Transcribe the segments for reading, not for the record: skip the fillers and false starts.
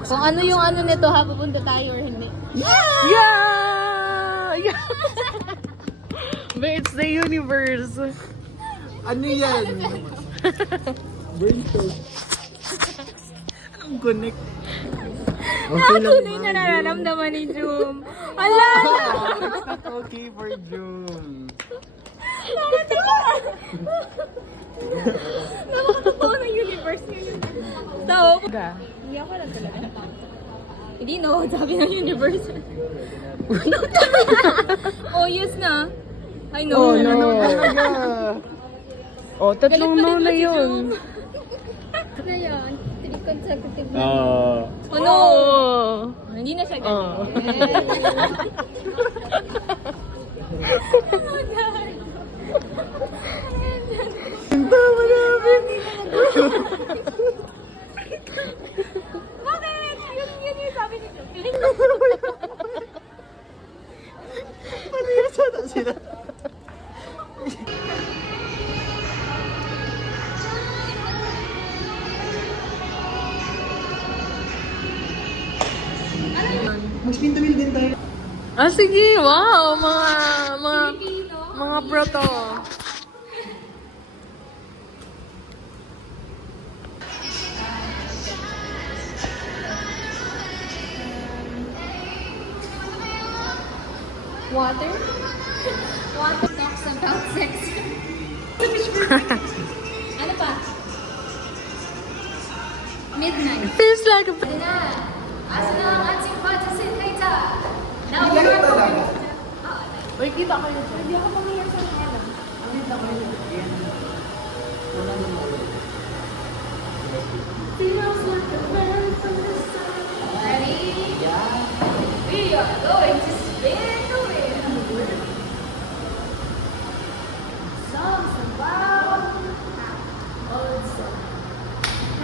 Kung ano yung ano nito ha, pupunta tayo or hindi. Yeah! Yeah! But it's the universe. Ano yan? Brain code. Anong connect? Tunay na nararamdaman ni Jum. Ala! Okay for June. Napakatotoo ng universe ngayon. So, hindi ako lang talaga. Hindi no, sabi ng universe. Oh, yes na. I know. Oh, no. Talaga. Oh, tatlong no na yun. Ano yan? 3 consecutive na. Oh. Oh, no. Oh. Hindi na siya Oh. ganyan. Bakit? Yun yung sabi ni Jum. Panirasa na sila. Mag-spin to wheel din tayo. Ah, sige. Wow. Mga Pilipino. proto. Water? Water talks about sex. Ano pa? Midnight. Feels like a... Na. Asa na ang ating fantasy later. Now we're going. Uy, kita kayo dyan. Hindi ako pamilya sa kanila. Feels like a man from the sun. Ready? Yeah. We are going to spin the wheel. Songs about also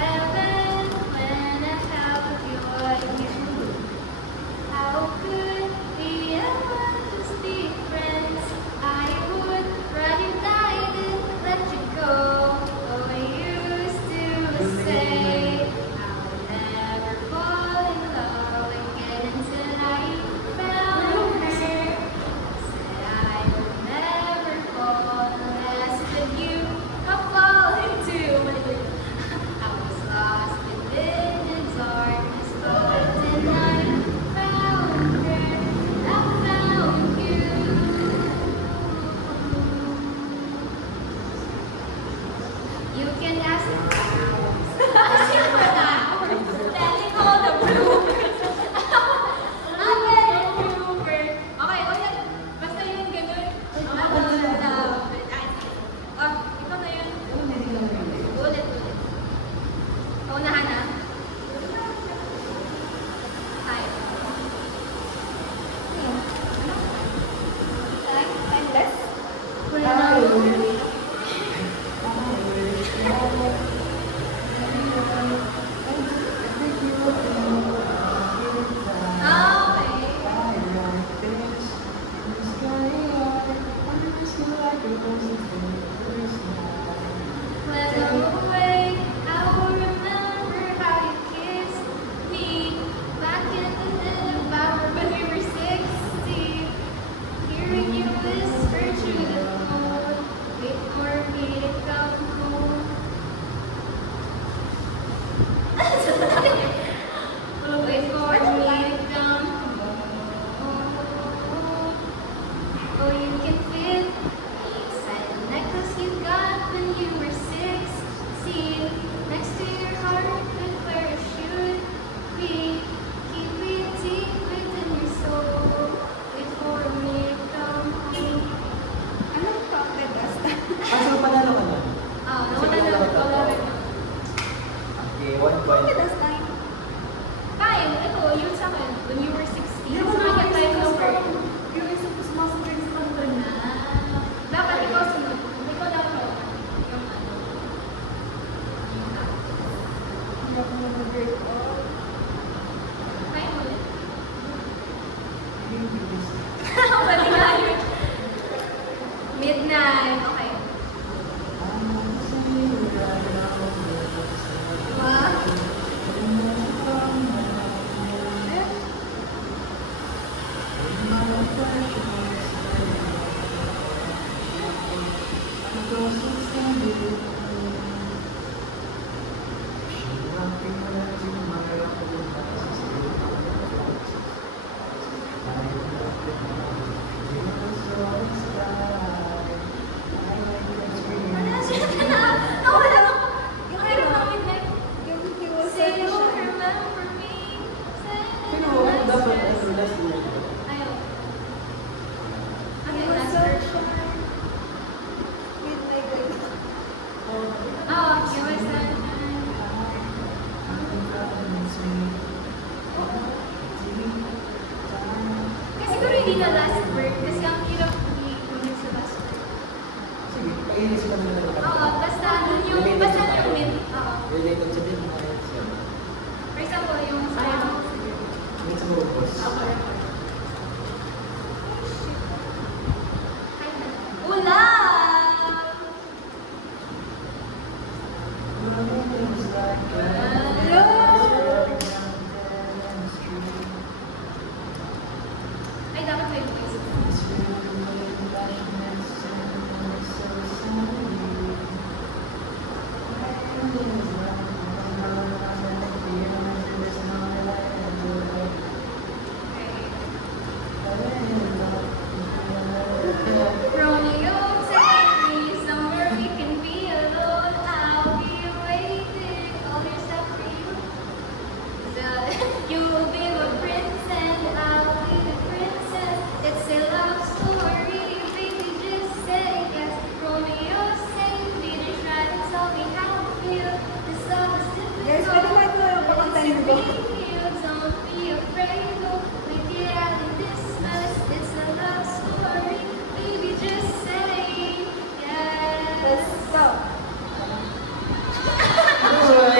heaven when I have you. How could we ever just be friends? I would rather die than let you go. Oh, I used to say I'll never fall in love again until I found her. Said I would never fall unless with you I fall into I was lost within the darkness, but then I found her. I found you. You can ask the flowers. Ask you for that. Telling all the bluebirds. I'm getting bluebird. Okay, o yan. Basta yun, ganun. Ikaw na yun. Ulit. Paunahan na. Tayo. Timeless? When I'm awake, I will remember how you kissed me back in the November when we were 16. Hearing you whisper through the phone, wait for me to come home. Wait for me to come home. Oh, you can feel the exciting necklace you got when you were 16. Next to your heart, but where it should be. Keep it deep within your soul. Wait for me to come home. Anong chocolate basta? So, panalo ka na. Nawala na ako. Okay, 1 point. Chocolate time. Kaya, ito, yun sa akin, when you were 16. Sumagat tayo ng bird. Yung isa po sumasagot sa kanto na. Dapat ikaw sunod. Ikaw dapat. Yung ano. Hindi ako mag-bird ko. Kaya mo ulit. Bali nga yun. Midnight. Okay. Diba? hindi na last word kasi ang hirap i-connect sa last word. Sige, painisin naman na lang. Oo, basta nun yung, basta yung mid. Oo. Related sa midnight. For example, yung sa May sa Burgos. Ulam! Ay, dapat may voice. Romeo, take me somewhere we can be alone. I'll be waiting all this stuff for you. So, you will be the prince and I'll be the princess. It's a love story, baby, just say yes. Romeo, sing me to try to tell me how to feel. This love is difficult. Guys, pwede ba ito yung pakantayin ko? Don't be afraid, we'll make it out of this mess. It's a love story, baby, just say yes. Let's go.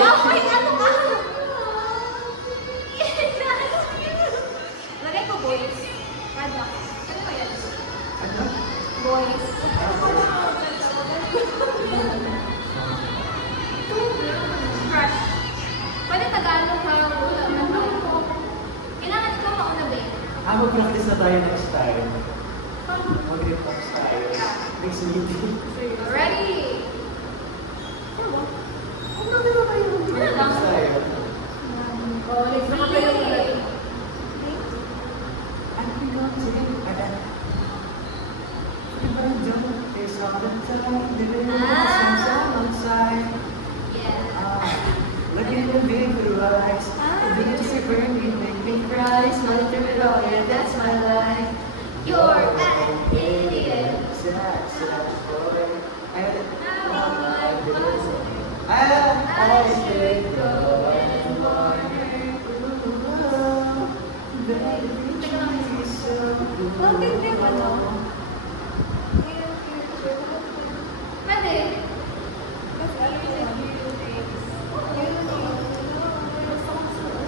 Okay, ano ba? Lagay ko boys. Kada. Ano ba yan? Ano? Boys. Crush. Pwede Tagalog ha? Wala man ba? Kailangan ko mauna ba? Mag-practice na tayo next time. Mag-rip talks tayo. Next meeting. Ready? Rip talks tayo. Oh, next na kayo ulit. Ano yung mga sige? Ada. Parang dyan. There's all the time. Living in the sunshine outside. Yeah. Look at the big blue eyes. The beach is burning, make me cry. Smile through it all, yeah, that's my life. You're an idiot. Sad, sad boy. I should go and warn her. Baby, she's so good. Ang ganda yung ano? Pwede.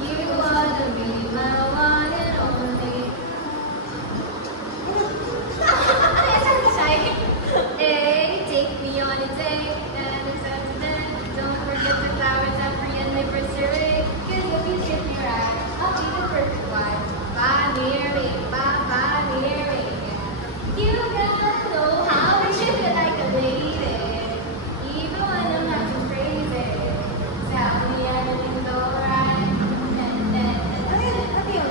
You wanna be my one and only. Hey, take me on a date. Don't forget the flowers on free anniversary. 'Cause if you treat me right, I'll be the perfect wife. Bye, Mary. Bye, bye, Mary. You gotta know how to treat me like a lady. Even when I'm not too crazy. Tell me everything's alright. Ano yun?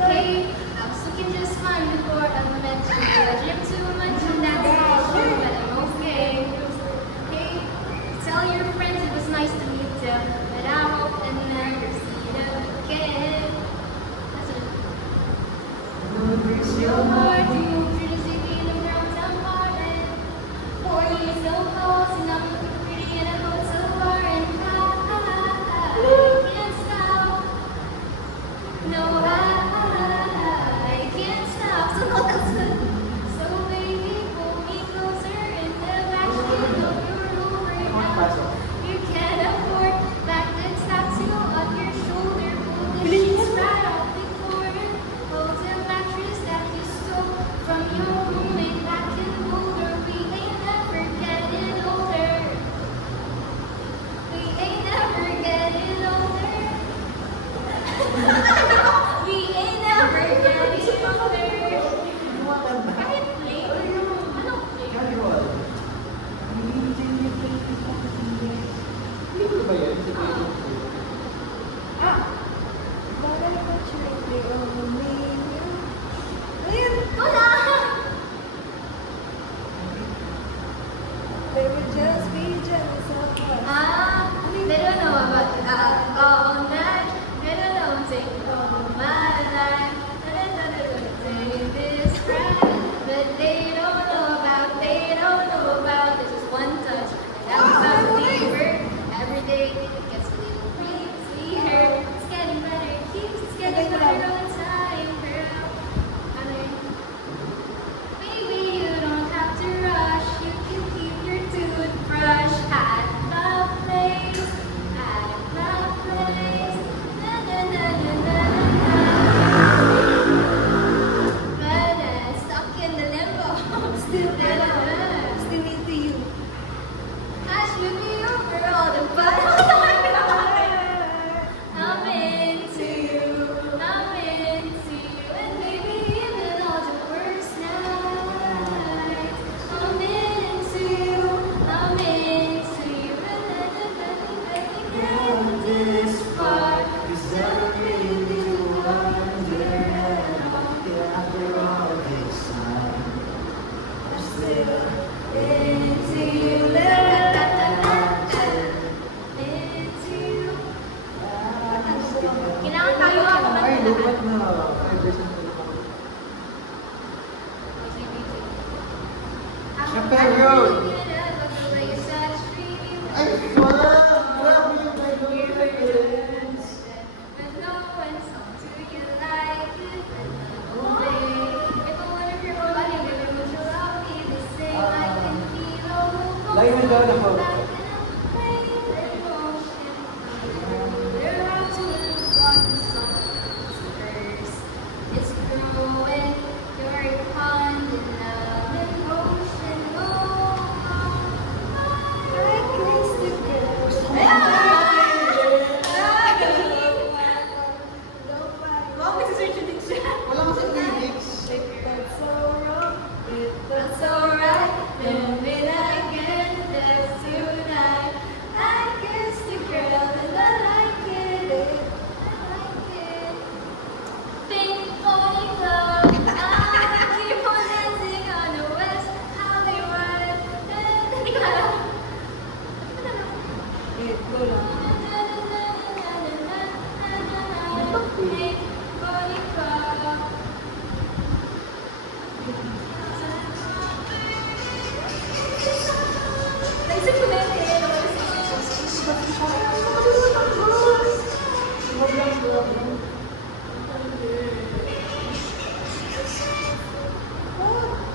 Hey, I was looking just fine before I met you. I drink too much and that's for sure, but I'm okay. Hey, tell your friends it was nice to meet you, but I hope I never see you again. That's it. Breaks Your your heart heart. to move through the city in a downtown apartment. 4 years so close and I'm looking pretty in a hotel bar and I can't stop. No, I can't stop. So that's good. So baby, pull me closer in the backseat of your Rover now. You can't afford that next tattoo on your shoulder. Pull the sheets right off the corner. Hold the mattress that you stole from your roommate back in Boulder. We ain't never getting older. We ain't never getting older. We ain't never getting older. Kahit play. Anong play? Casual. Hindi ko ba yan? Sa tayo. Ah! Wala na truly only you. Ayun! Wala! They would just be jealous of us. They don't know about all night. They don't know. Say, Dapat na 5% na lang ako. Siya pero! Ay, wow! Grabe yung my confidence! Lagi mo daw na po. It's growing, you're a pond in love and ocean. I kiss the girl. Gusto ko Wow, may search din siya. wala kasi lyrics. That's so wrong. That's alright, then we again, that's tonight. I kiss the girl and I like it. I like it. Pink pony club. I keep on dancing on the West Hollywood. Hindi ko alam. Go lang. Pink pony club. Naisip ko na yun eh.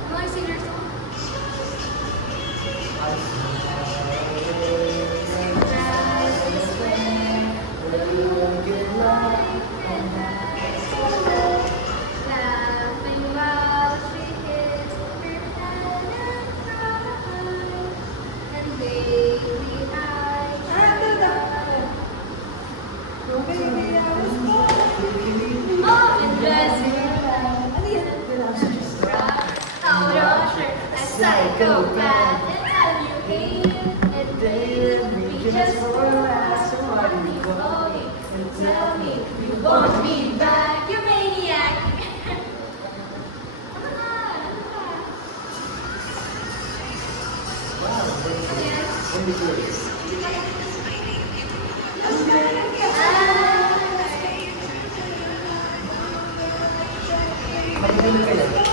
Mga singer song. Laughing while she hits her hand and cries. And baby, I Baby, I was born. oh, and dressing Ano yan? out of shirt, a psychopath. And time you hate it, and baby, we just for a while. So what do you call me? And tell me you want me back, you maniac. Come on. Hindi ko yun. Magbibili ka yan.